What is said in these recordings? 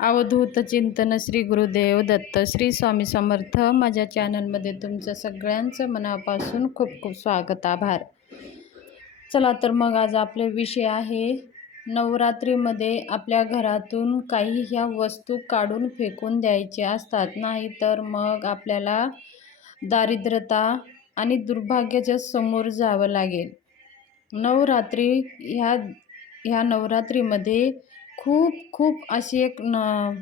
अवधूत चिंतन श्री गुरुदेव दत्त श्री स्वामी समर्थ। माझ्या चॅनलमध्ये तुमचं सगळ्यांचं मनापासून खूप खूप स्वागत, आभार। चला तर मग आज आपले विषय आहे नवरात्रीमध्ये आपल्या घरातून काही ह्या वस्तू काढून फेकून द्यायच्या असतात, नाही तर मग आपल्याला दारिद्र्यता आणि दुर्भाग्याच्या समोर जावं लागेल। नवरात्री ह्या नवरात्रीमध्ये खूप खूप अशी एक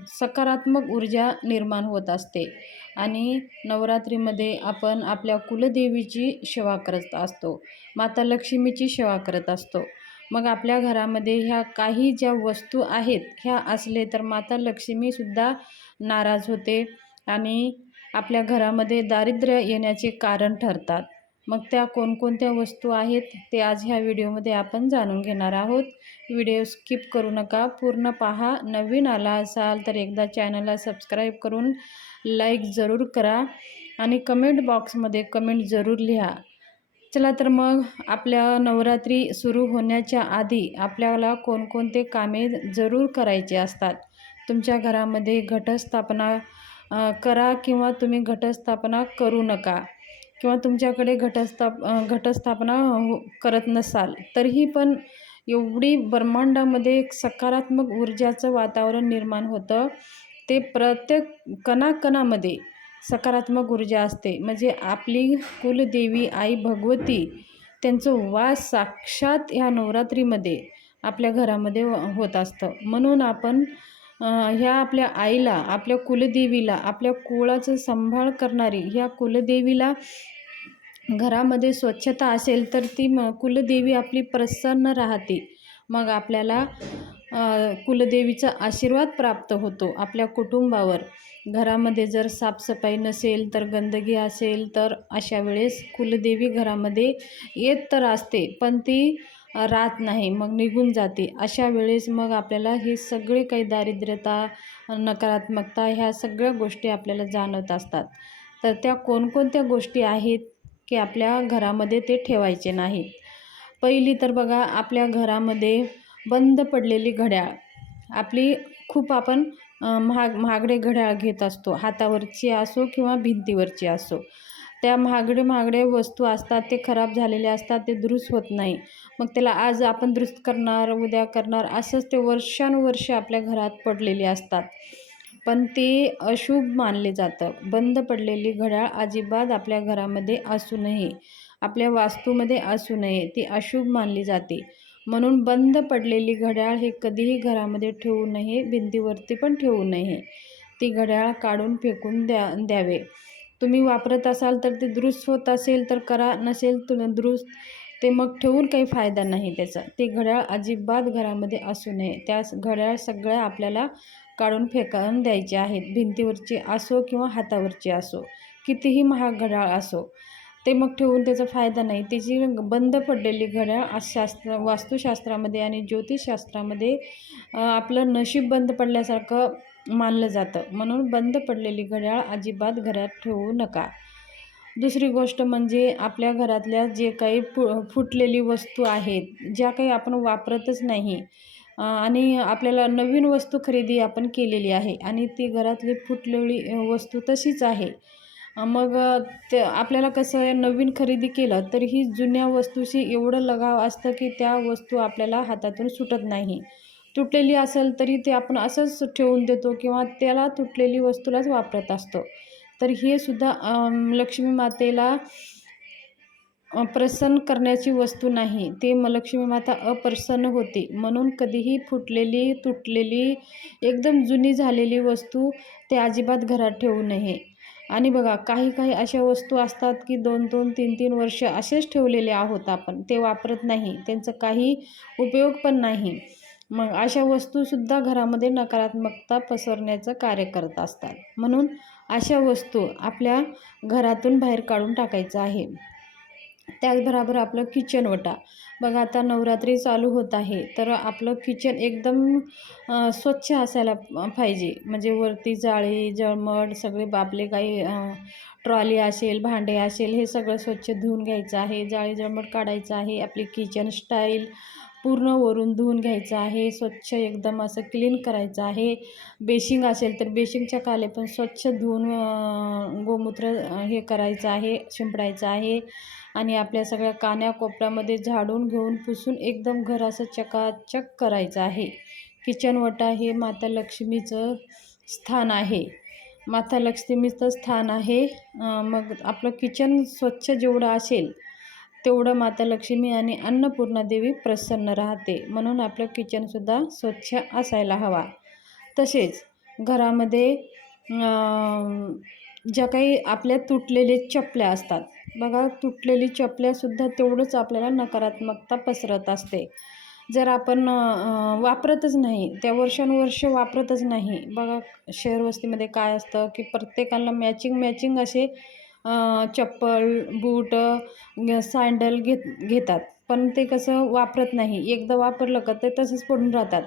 सकारात्मक ऊर्जा निर्माण होत असते आणि नवरात्रीमध्ये आपण आपल्या कुलदेवीची सेवा करत असतो, माता लक्ष्मीची सेवा करत असतो। मग आपल्या घरामध्ये ह्या काही ज्या वस्तू आहेत ह्या असले तर माता लक्ष्मीसुद्धा नाराज होते आणि आपल्या घरामध्ये दारिद्र्य येण्याचे कारण ठरतात। मग त्या कोणकोणत्या वस्तू आहेत ते आज ह्या व्हिडिओमध्ये आपण जाणून घेणार आहोत। व्हिडिओ स्किप करू नका, पूर्ण पहा। नवीन आला असाल तर एकदा चॅनलला सबस्क्राईब करून लाईक जरूर करा आणि कमेंट बॉक्समध्ये कमेंट जरूर लिहा। चला तर मग आपल्या नवरात्री सुरू होण्याच्या आधी आपल्याला कोणकोणते कामे जरूर करायचे असतात। तुमच्या घरामध्ये घटस्थापना करा किंवा तुम्ही घटस्थापना करू नका, किंवा तुमच्याकडे घटस्थापना करत नसाल तरीही पण एवढी ब्रह्मांडामध्ये एक सकारात्मक ऊर्जाचं वातावरण निर्माण होतं। ते प्रत्येक कणाकणामध्ये सकारात्मक ऊर्जा असते, म्हणजे आपली कुलदेवी आई भगवती त्यांचं वास साक्षात ह्या नवरात्रीमध्ये आपल्या घरामध्ये होत असतं। म्हणून आपण ह्या आपल्या आईला, आपल्या कुलदेवीला, आपल्या कुळाचं सांभाळ करणारी ह्या कुलदेवीला घरामध्ये स्वच्छता असेल तर ती कुलदेवी आपली प्रसन्न राहते। मग आपल्याला कुलदेवीचा आशीर्वाद प्राप्त होतो आपल्या कुटुंबावर। घरामध्ये जर साफसफाई नसेल तर गंदगी असेल तर अशा वेळेस कुलदेवी घरामध्ये येत तर असते पण ती राहत नाही, मग निघून जाते। अशा वेळेस मग आपल्याला हे सगळे काही दारिद्र्यता, नकारात्मकता ह्या सगळ्या गोष्टी आपल्याला जाणवत असतात। तर त्या कोणकोणत्या गोष्टी आहेत की आपल्या घरामध्ये ते ठेवायचे नाहीत। पहिली तर बघा, आपल्या घरामध्ये बंद पडलेली घड्याळ, आपली खूप आपण महागडे घड्याळ घेत असतो, हातावरची असो किंवा भिंतीवरची असो। त्या महागडे वस्तू असतात, ते खराब झालेले असतात, ते दुरुस्त होत नाही। मग त्याला आज आपण दुरुस्त करणार, उद्या करणार, असंच ते वर्षानुवर्षे आपल्या घरात पडलेली असतात, पण ते अशुभ मानले जातं। बंद पडलेली घड्याळ अजिबात आपल्या घरामध्ये असू नये, आपल्या वास्तूमध्ये असू नये, ती अशुभ मानली जाते। म्हणून बंद पडलेली घड्याळ हे कधीही घरामध्ये ठेवू नये, भिंतीवरती पण ठेवू नये। ती घड्याळ काढून फेकून द्यावे। तुम्ही वापरत असाल तर ते दुरुस्त होत असेल तर करा, नसेल दुरुस्त ते मग ठेवून काही फायदा नाही त्याचा। ती घड्याळ अजिबात घरामध्ये असू नये। त्या घड्याळ सगळ्या आपल्याला काढून फेकून द्यायचे आहेत, भिंतीवरची असो किंवा हातावरची असो, कितीही महाग घड्याळ असो, ते मग ठेवून त्याचा फायदा नाही। त्याची बंद पडलेली घड्याळ वास्तुशास्त्रामध्ये आणि ज्योतिषशास्त्रामध्ये आपलं नशीब बंद पडल्यासारखं मानलं जातं। म्हणून बंद पडलेली घड्याळ अजिबात घरात ठेवू नका। दुसरी गोष्ट म्हणजे आपल्या घरातल्या जे काही फुटलेली वस्तू आहेत, ज्या काही आपण वापरतच नाही आणि आपल्याला नवीन वस्तू खरेदी आपण केलेली आहे आणि ती घरातली फुटलेली वस्तू तशीच आहे, मग ते आपल्याला कसं आहे, नवीन खरेदी केलं तरीही जुन्या वस्तूशी एवढं लगाव असतं की त्या वस्तू आपल्याला हातातून सुटत नाही। तुटलेली असेल तरी ते आपण असंच ठेवून देतो किंवा त्याला तुटलेली वस्तूलाच वापरत असतो। तर हे सुद्धा लक्ष्मी मातेला प्रसन्न करण्याची वस्तू नाही, ते लक्ष्मी माता अप्रसन्न होते। म्हणून कधीही फुटलेली, तुटलेली, एकदम जुनी झालेली वस्तू ते अजिबात घरात ठेवू नये। आणि बघा, काही अशा वस्तू असतात की 2-2, 3-3 वर्ष असेच ठेवलेले आहोत आपण, ते वापरत नाही, त्यांचं काही उपयोग पण नाही। मग अशा वस्तूसुद्धा घरामध्ये नकारात्मकता पसरण्याचं कार्य करत असतात। म्हणून अशा वस्तू आपल्या घरातून बाहेर काढून टाकायचं आहे। त्याचबरोबर आपलं किचन ओटा बघा, आता नवरात्री चालू होत आहे तर आपलं किचन एकदम स्वच्छ असायला पाहिजे। म्हणजे वरती जाळी जळमट सगळे आपले काही ट्रॉली असेल, भांडे असेल, हे सगळं स्वच्छ धुवून घ्यायचं आहे, जाळी जळमट काढायचं आहे। आपली किचन स्टाईल पूर्ण वरून धुवून घ्यायचं आहे, स्वच्छ एकदम असं क्लीन करायचं आहे. बेसिंग असेल तर बेसिंगच्या खाली पण स्वच्छ धुवून गोमूत्र हे करायचं आहे, शिंपडायचं आहे. आणि आपल्या सगळ्या कान्याकोपऱ्यामध्ये झाडून घेऊन पुसून एकदम घर असं चकाचक करायचं आहे. किचन ओटा हे माता लक्ष्मीचं स्थान आहे. माता लक्ष्मीचं स्थान आहे. मग आपलं किचन स्वच्छ जेवढं असेल तेवढं माता लक्ष्मी आणि अन्नपूर्णा देवी प्रसन्न राहते. म्हणून आपलं किचनसुद्धा स्वच्छ असायला हवा. तसेच घरामध्ये ज्या काही आपल्या तुटलेले चपल्या असतात बघा, तुटलेली चपल्यासुद्धा तेवढंच आपल्याला नकारात्मकता पसरत असते. जर आपण वापरतच नाही, त्या वर्षानुवर्ष वापरतच नाही. बघा शहर वस्तीमध्ये काय असतं की प्रत्येकाला मॅचिंग असे चप्पल, बूट, सँडल घेतात. पण ते कसं वापरत नाही. एकदा वापरलं का ते तसंच पडून राहतात.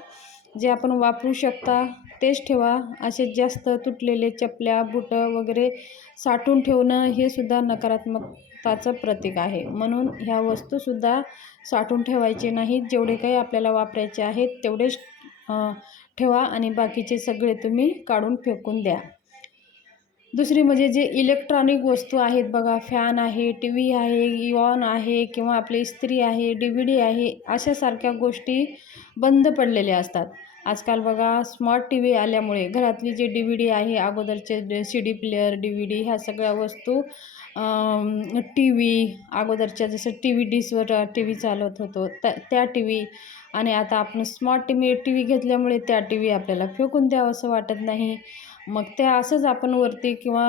जे आपण वापरू शकता तेच ठेवा. असे जास्त तुटलेले चपल्या, बुटं वगैरे साठवून ठेवणं हे सुद्धा नकारात्मकताचं प्रतीक आहे. म्हणून ह्या वस्तूसुद्धा साठवून ठेवायचे नाहीत. जेवढे काही आपल्याला वापरायचे आहेत तेवढेच ठेवा आणि बाकीचे सगळे तुम्ही काढून फेकून द्या. दुसरी म्हणजे जे इलेक्ट्रॉनिक वस्तू आहेत बघा, फॅन आहे, टी व्ही आहे, इव्हॉन आहे किंवा आपली इस्त्री आहे, DVD आहे, अशासारख्या गोष्टी बंद पडलेल्या असतात. आजकाल बघा स्मार्ट TV आल्यामुळे घरातली जे DVD आहे, अगोदरचे CD प्लेअर, DVD ह्या सगळ्या वस्तू, TV अगोदरच्या जसं TV डिशवर TV चालवत होतो त्या TV, आणि आता आपण स्मार्ट TV घेतल्यामुळे त्या TV आपल्याला फेकून द्यावंसं वाटत नाही. मग ते असंच आपण वरती किंवा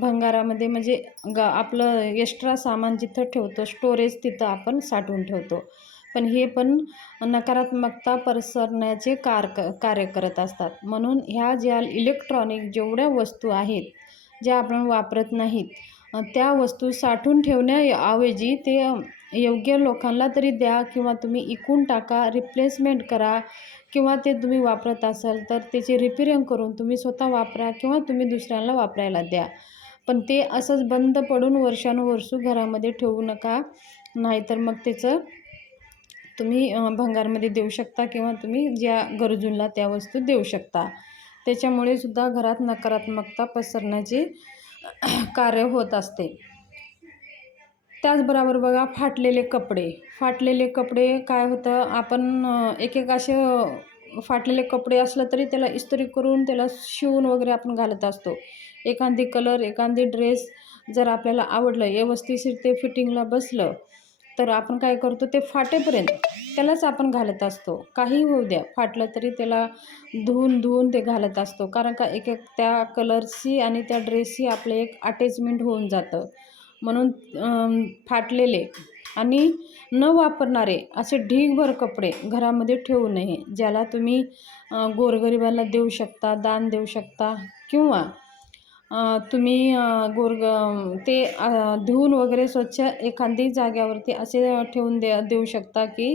भंगारामध्ये म्हणजे आपलं एक्स्ट्रा सामान जिथं ठेवतो स्टोरेज तिथं आपण साठवून ठेवतो. पण हे पण नकारात्मकता पसरण्याचे कार्य करत असतात. म्हणून ह्या ज्या इलेक्ट्रॉनिक जेवढ्या वस्तू आहेत ज्या आपण वापरत नाहीत त्या वस्तू साठवून ठेवण्याऐवजी ते योग्य लोकांना तरी द्या किंवा तुम्ही विकून टाका, रिप्लेसमेंट करा किंवा ते तुम्ही वापरत असाल तर त्याचे रिपेअरिंग करून तुम्ही स्वतः वापरा किंवा तुम्ही दुसऱ्यांना वापरायला द्या. पण ते असंच बंद पडून वर्षानुवर्ष घरामध्ये ठेवू नका. नाहीतर मग त्याचं तुम्ही भंगारमध्ये देऊ शकता किंवा तुम्ही ज्या गरजूंना त्या वस्तू देऊ शकता. त्याच्यामुळे सुद्धा घरात नकारात्मकता पसरण्याचे कार्य होत असते. त्याचबरोबर बघा फाटलेले कपडे काय होतं, आपण एक असे फाटलेले कपडे असलं तरी त्याला इस्त्री करून त्याला शिवून वगैरे आपण घालत असतो. एखादी कलर, एखादी ड्रेस जर आपल्याला आवडलं, व्यवस्थित ते फिटिंगला बसलं तर आपण काय करतो, ते फाटेपर्यंत त्यालाच आपण घालत असतो. काही होऊ द्या, फाटलं तरी त्याला धुवून ते घालत असतो. कारण का एक त्या कलरशी आणि त्या ड्रेसशी आपलं एक अटॅचमेंट होऊन जातं. म्हणून फाटलेले आणि न वापरणारे असे ढीगभर कपडे घरामध्ये ठेवू नये. ज्याला तुम्ही गोरगरिबाला देऊ शकता, दान देऊ शकता किंवा तुम्ही ते धुवून वगैरे स्वच्छ एखादी जाग्यावरती असे ठेवून देऊ शकता की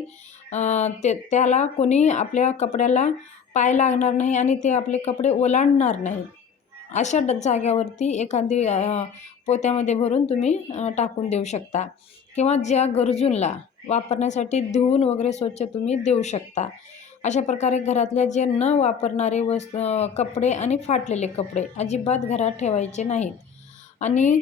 त्याला कोणी आपल्या कपड्याला पाय लागणार नाही आणि ते आपले कपडे ओलांडणार नाहीत. अशा जाग्यावरती एखादी पोत्यामध्ये भरून तुम्ही टाकून देऊ शकता किंवा ज्या गरजूंना वापरण्यासाठी धुवून वगैरे स्वच्छ तुम्ही देऊ शकता. अशा प्रकारे घरातल्या जे न वापरणारे कपडे आणि फाटलेले कपडे अजिबात घरात ठेवायचे नाहीत. आणि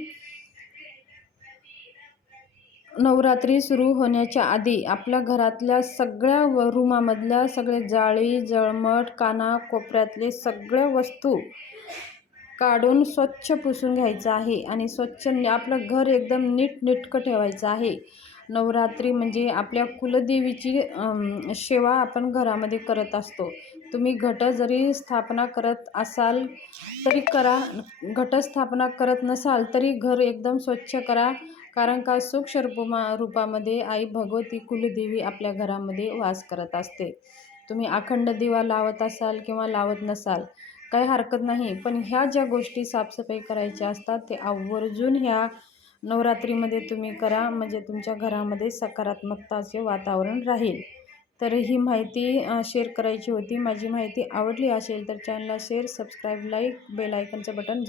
नवरात्री सुरू होण्याच्या आधी आपल्या घरातल्या सगळ्या रूमामधल्या सगळे जाळी, जळमट, कानाकोपऱ्यातले सगळ्या वस्तू काढून स्वच्छ पुसून घ्यायचं आहे आणि स्वच्छ आपलं घर एकदम नीटनेटकं ठेवायचं आहे. नवरात्री म्हणजे आपल्या कुलदेवीची सेवा आपण घरामध्ये करत असतो. तुम्ही घट जरी स्थापना करत असाल तरी करा, घटस्थापना करत नसाल तरी घर एकदम स्वच्छ करा. कारण का सूक्ष्म रूपामध्ये आई भगवती कुलदेवी आपल्या घरामध्ये वास करत असते. तुम्ही अखंड दिवा लावत असाल किंवा लावत नसाल काही हरकत नाही, पण ह्या ज्या गोष्टी साफसफाई करायच्या असतात ते आवर्जून ह्या नवरात्रीमध्ये तुम्ही करा. म्हणजे तुमच्या घरामध्ये सकारात्मकताचे वातावरण राहील. तर ही माहिती शेअर करायची होती. माझी माहिती आवडली असेल तर चॅनलला शेअर, सबस्क्राईब, लाईक, बेल आयकॉनचं बटन